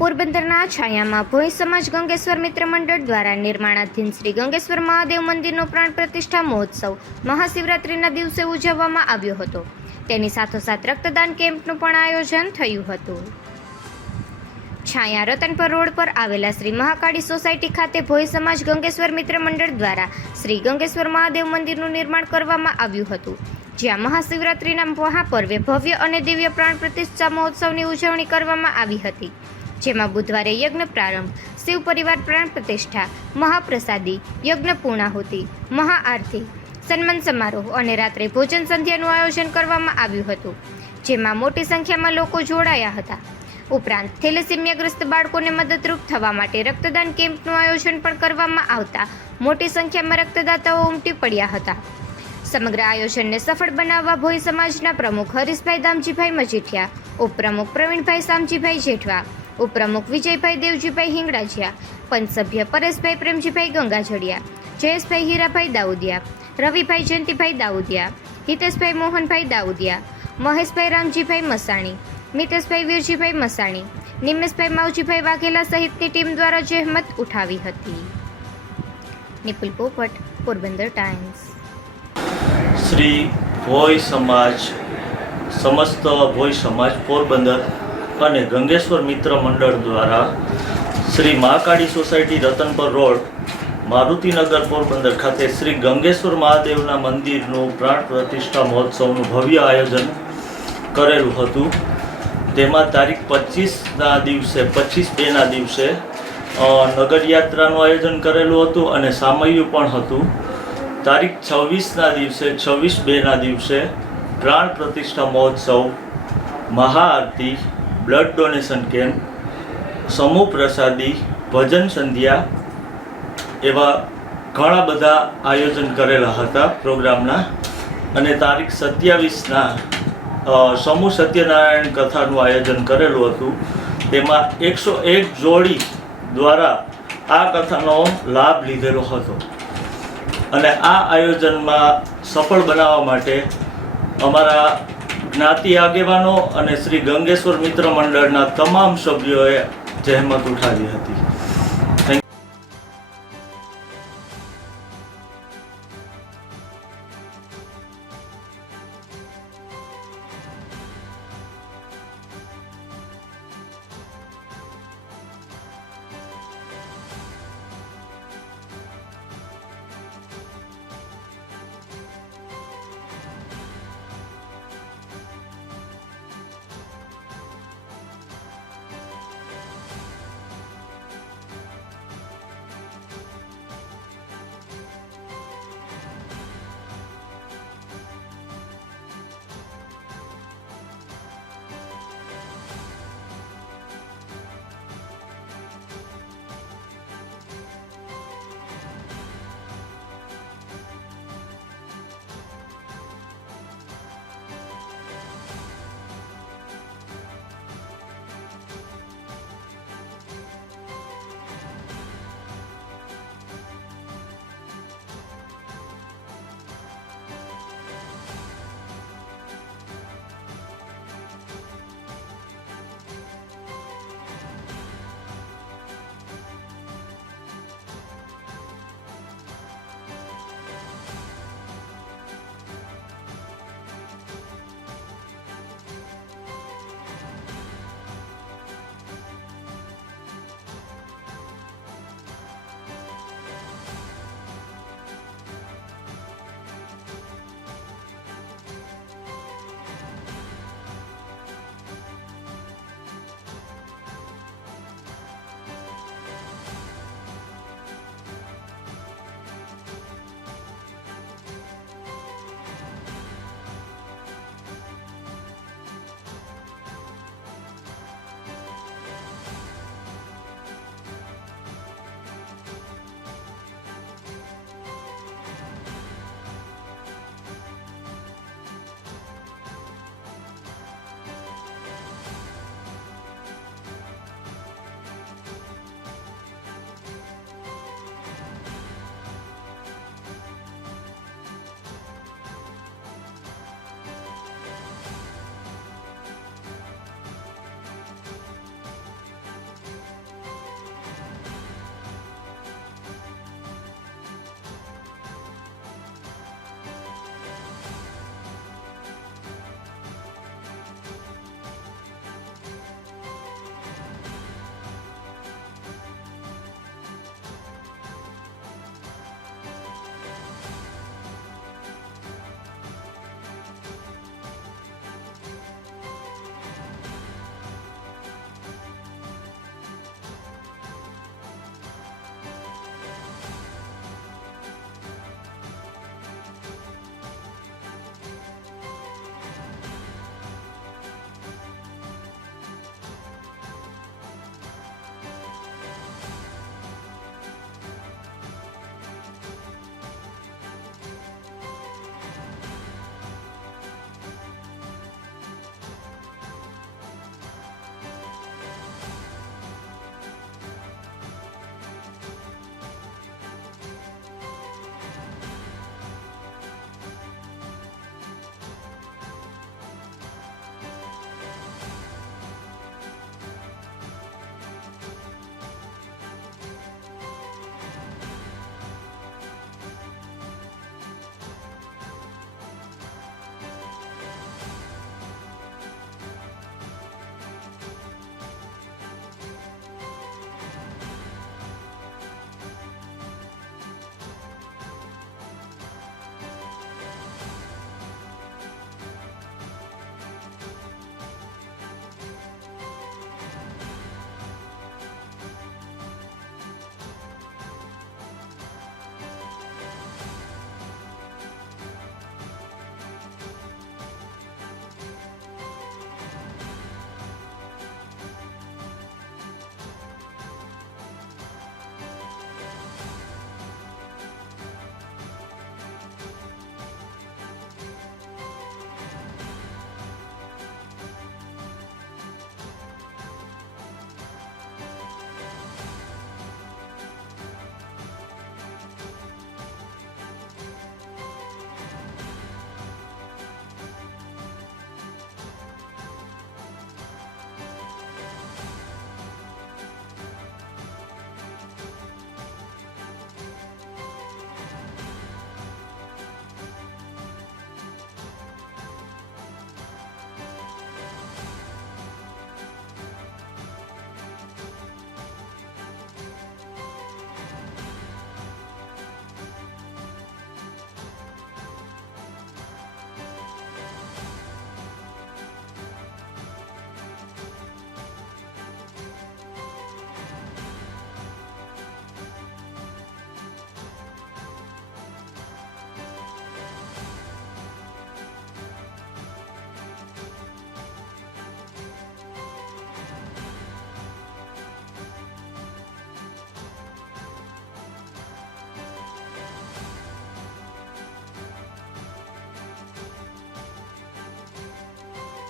પોરબંદરના છાયામાં ભોઈ સમાજ ગંગેશ્વર મિત્ર મંડળ દ્વારા નિર્માણાધીન શ્રી ગંગેશ્વર મહાદેવ મંદિરનો પ્રાણ પ્રતિષ્ઠા મહોત્સવ મહાશિવરાત્રિના દિવસે ઉજવવામાં આવ્યો હતો. તેની સાથોસાથ રક્તદાન કેમ્પનું પણ આયોજન થયું હતું. છાયા રતનપર રોડ પર આવેલા શ્રી મહાકાળી સોસાયટી ખાતે ભોઈ સમાજ ગંગેશ્વર મિત્ર મંડળ દ્વારા શ્રી ગંગેશ્વર મહાદેવ મંદિરનું નિર્માણ કરવામાં આવ્યું હતું. જ્યાં મહાશિવરાત્રિના મહાપર્વે ભવ્ય અને દિવ્ય પ્રાણ પ્રતિષ્ઠા મહોત્સવની ઉજવણી કરવામાં આવી હતી. જેમાં બુધવારે યજ્ઞ પ્રારંભ, શિવ પરિવાર પ્રાણ પ્રતિષ્ઠા, મહાપ્રસાદી, યજ્ઞ પૂર્ણાહુતિ, મહાઆરતી, સન્માન સમારોહ અને રાત્રે ભોજન સંધ્યાનું આયોજન કરવામાં આવ્યું હતું, જેમાં મોટી સંખ્યામાં લોકો જોડાયા હતા. ઉપરાંત, થેલેસીમિયાગ્રસ્ત બાળકોને મદદરૂપ થવા માટે રક્તદાન કેમ્પનું આયોજન પણ કરવામાં આવતા મોટી સંખ્યામાં રક્તદાતાઓ ઉમટી પડ્યા હતા. સમગ્ર આયોજનને સફળ બનાવવા ભોઈ સમાજના પ્રમુખ હરીશભાઈ દામજીભાઈ મજીઠિયા, ઉપપ્રમુખ પ્રવીણભાઈ સામજીભાઈ જેઠવા ઉપપ્રમુખ વિજયભાઈ દેવજીભાઈ હિંગડાજીયા પંચસભ્ય પરેશભાઈ પ્રેમજીભાઈ ગંગાજળિયા જયેશભાઈ હીરાભાઈ દાઉદિયા, રવિભાઈ જયંતિભાઈ દાઉદિયા, હિતેશભાઈ મોહનભાઈ દાઉદિયા, મહેશભાઈ રામજીભાઈ મસાણી, મિતેશભાઈ વીરજીભાઈ મસાણી, નિમેશભાઈ માવજીભાઈ વાઘેલા સહિતની ટીમ દ્વારા જહેમત ઉઠાવી હતી. નિપુલ પોપટ, પોરબંદર ટાઈમ્સ. શ્રી ભોય સમાજ, સમસ્ત ભોય સમાજ, પોરબંદર. અને ગંગેશ્વર મિત્ર મંડળ દ્વારા શ્રી મહાકાળી સોસાયટી રતનપર રોડ, મારુતિનગર પોરબંદર ખાતે શ્રી ગંગેશ્વર મહાદેવના મંદિરનું પ્રાણ પ્રતિષ્ઠા મહોત્સવનું ભવ્ય આયોજન કરેલું હતું. તેમાં તારીખ પચીસના દિવસે, પચીસ બેના દિવસે નગરયાત્રાનું આયોજન કરેલું હતું અને સામયું પણ હતું. તારીખ છવ્વીસના દિવસે, છવ્વીસ બેના દિવસે પ્રાણ પ્રતિષ્ઠા મહોત્સવ, મહાઆરતી બ્લડ ડોનેશન કેમ્પ સમૂહ પ્રસાદી, ભજન સંધ્યા એવા ઘણા બધા આયોજન કરેલા હતા પ્રોગ્રામના. અને તારીખ સત્યાવીસના સમૂહ સત્યનારાયણ કથાનું આયોજન કરેલું હતું. તેમાં એકસો એક જોડી દ્વારા આ કથાનો લાભ લીધેલો હતો. અને આ આયોજનમાં સફળ બનાવવા માટે અમારા જ્ઞાતિ આગેવાનો અને શ્રી ગંગેશ્વર મિત્ર મંડળના તમામ સભ્યોએ જહેમત ઉઠાવી હતી.